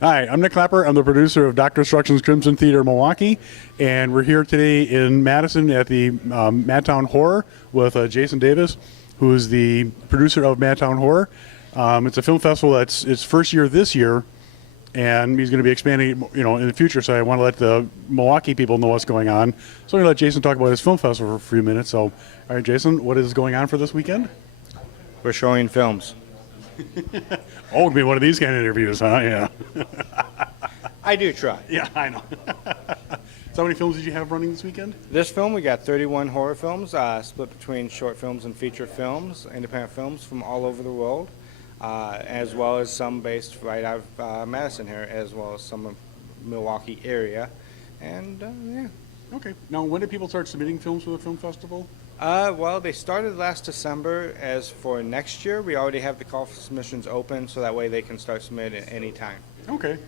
Hi, I'm Nick Clapper. I'm the producer of Dr. Instructions Crimson Theater Milwaukee, and we're here today in Madison at the MadTown Horror with Jason Davis, who is the producer of MadTown Horror. It's a film festival that's its first year this year, and he's going to be expanding, in the future. So I want to let the Milwaukee people know what's going on. So I'm going to let Jason talk about his film festival for a few minutes. So, all right, Jason, what is going on for this weekend? We're showing films. Oh, it'll be one of these kind of interviews, huh? Yeah. I do try. Yeah, I know. So how many films did you have running this weekend? This film, we got 31 horror films, split between short films and feature films, independent films from all over the world, as well as some based right out of Madison here, as well as some of Milwaukee area. And, yeah. Okay. Now, when did people start submitting films for the film festival? Well, they started last December. As for next year, we already have the call for submissions open, so that way they can start submitting at any time. Okay.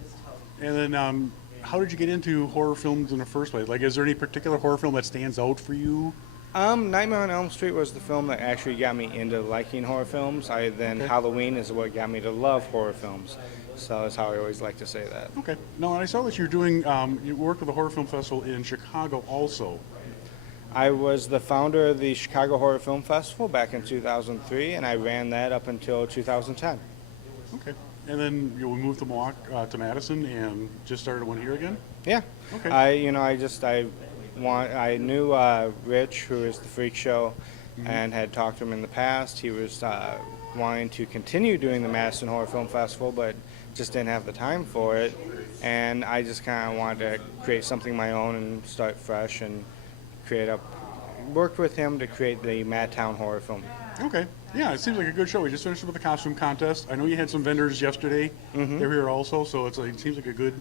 And then, how did you get into horror films in the first place? Like, is there any particular horror film that stands out for you? Nightmare on Elm Street was the film that actually got me into liking horror films. Then Halloween is what got me to love horror films. So that's how I always like to say that. Okay. Now, I saw that you're doing, you worked with the Horror Film Festival in Chicago also. I was the founder of the Chicago Horror Film Festival back in 2003, and I ran that up until 2010. Okay. And then we moved to Milwaukee, to Madison, and just started one here again? Yeah. Okay. I knew Rich, who is the Freak Show, and had talked to him in the past. He was wanting to continue doing the Madison Horror Film Festival, but just didn't have the time for it. And I just kind of wanted to create something of my own and start fresh and worked with him to create the MadTown Horror film. Okay. Yeah, it seems like a good show. We just finished with the costume contest. I know you had some vendors yesterday. They're here also, so it seems like a good.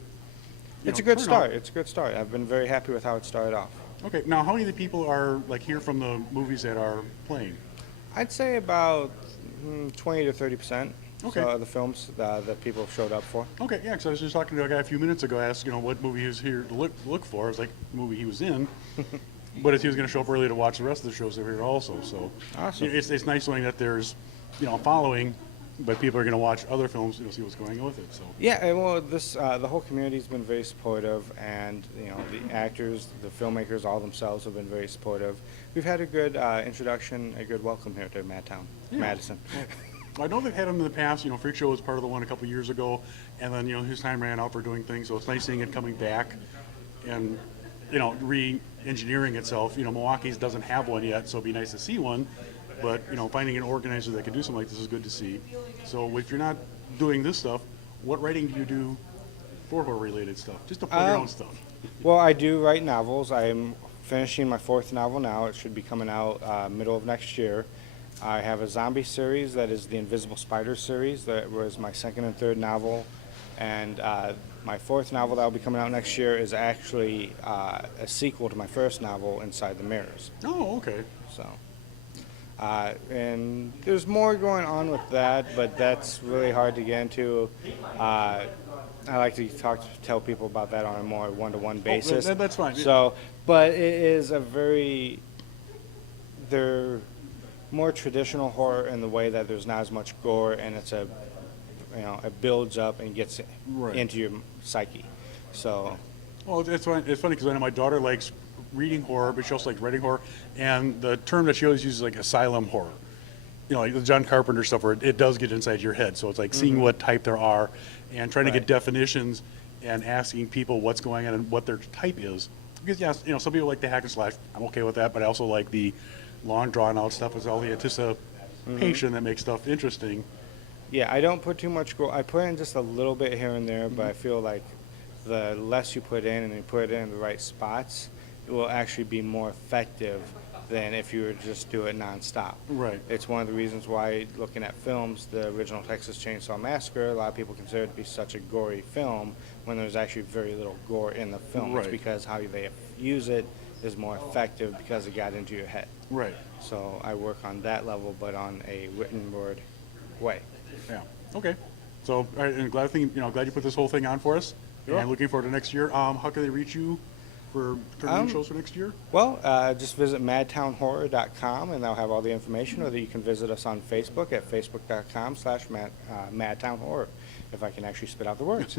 It's a good start. It's a good start. I've been very happy with how it started off. Okay. Now, how many of the people are here from the movies that are playing? I'd say about 20 to 30%. Okay. So the films that people have showed up for. Okay. Yeah, because I was just talking to a guy a few minutes ago. I asked, what movie he was here to look for. I was like, the movie he was in. But if he was going to show up early to watch the rest of the shows, they're here also. So Awesome. It's nice knowing that there's, a following, but people are going to watch other films, see what's going on with it. So Yeah, and well, the whole community's been very supportive, and the actors, the filmmakers, all themselves have been very supportive. We've had a good introduction, a good welcome here to Madison. Well, I know they've had him in the past. Freak Show was part of the one a couple years ago, and then his time ran out for doing things. So it's nice seeing it coming back, and re-engineering itself. Milwaukee's doesn't have one yet, so it'd be nice to see one. But finding an organizer that can do something like this is good to see. So if you're not doing this stuff, what writing do you do for horror-related stuff? Just to plug your own stuff. Well, I do write novels. I'm finishing my 4th novel now. It should be coming out middle of next year. I have a zombie series that is the Invisible Spider series. That was my 2nd and 3rd novel. And my 4th novel that will be coming out next year is actually a sequel to my 1st novel, Inside the Mirrors. Oh, okay. So, and there's more going on with that, but that's really hard to get into. I like to tell people about that on a more one-to-one basis. That's fine. So, but it is they're more traditional horror in the way that there's not as much gore, and it builds up and gets into your psyche. So, well, it's funny because I know my daughter likes reading horror, but she also likes writing horror, and the term that she always uses is like asylum horror. Like the John Carpenter stuff, where it does get inside your head. So it's like seeing what type there are, and trying to get definitions, and asking people what's going on and what their type is. Because some people like the hack and slash. I'm okay with that, but I also like the long drawn out stuff with all the anticipation that makes stuff interesting. Yeah, I don't put too much gore. I put in just a little bit here and there, but I feel like the less you put in and you put it in the right spots, it will actually be more effective than if you were to just do it nonstop. Right. It's one of the reasons why, looking at films, the original Texas Chainsaw Massacre, a lot of people consider it to be such a gory film when there's actually very little gore in the film. Right. It's because how they use it is more effective because it got into your head. Right. So I work on that level, but on a written word way. Yeah. Okay. So, all right, and glad you put this whole thing on for us. Sure. And looking forward to next year. How can they reach you for turning shows for next year? Well, just visit madtownhorror.com, and they'll have all the information, or that you can visit us on Facebook at facebook.com/madtownhorror. if I can actually spit out the words.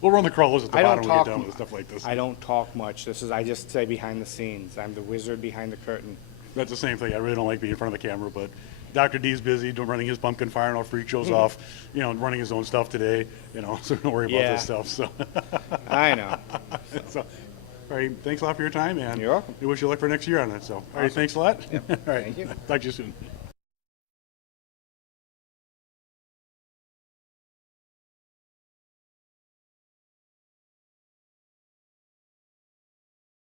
We'll run the crawlers at the I bottom don't when we get talk. done with stuff like this. I don't talk much. I just say behind the scenes. I'm the wizard behind the curtain. That's the same thing. I really don't like being in front of the camera, but Dr. D's busy running his pumpkin fire and all freak shows off, running his own stuff today, so don't worry about this stuff. So, I know. so, all right, thanks a lot for your time, and You're welcome. we wish you luck for next year on it. So, all right, thanks a lot. Yep. All right, Thank you. talk to you soon.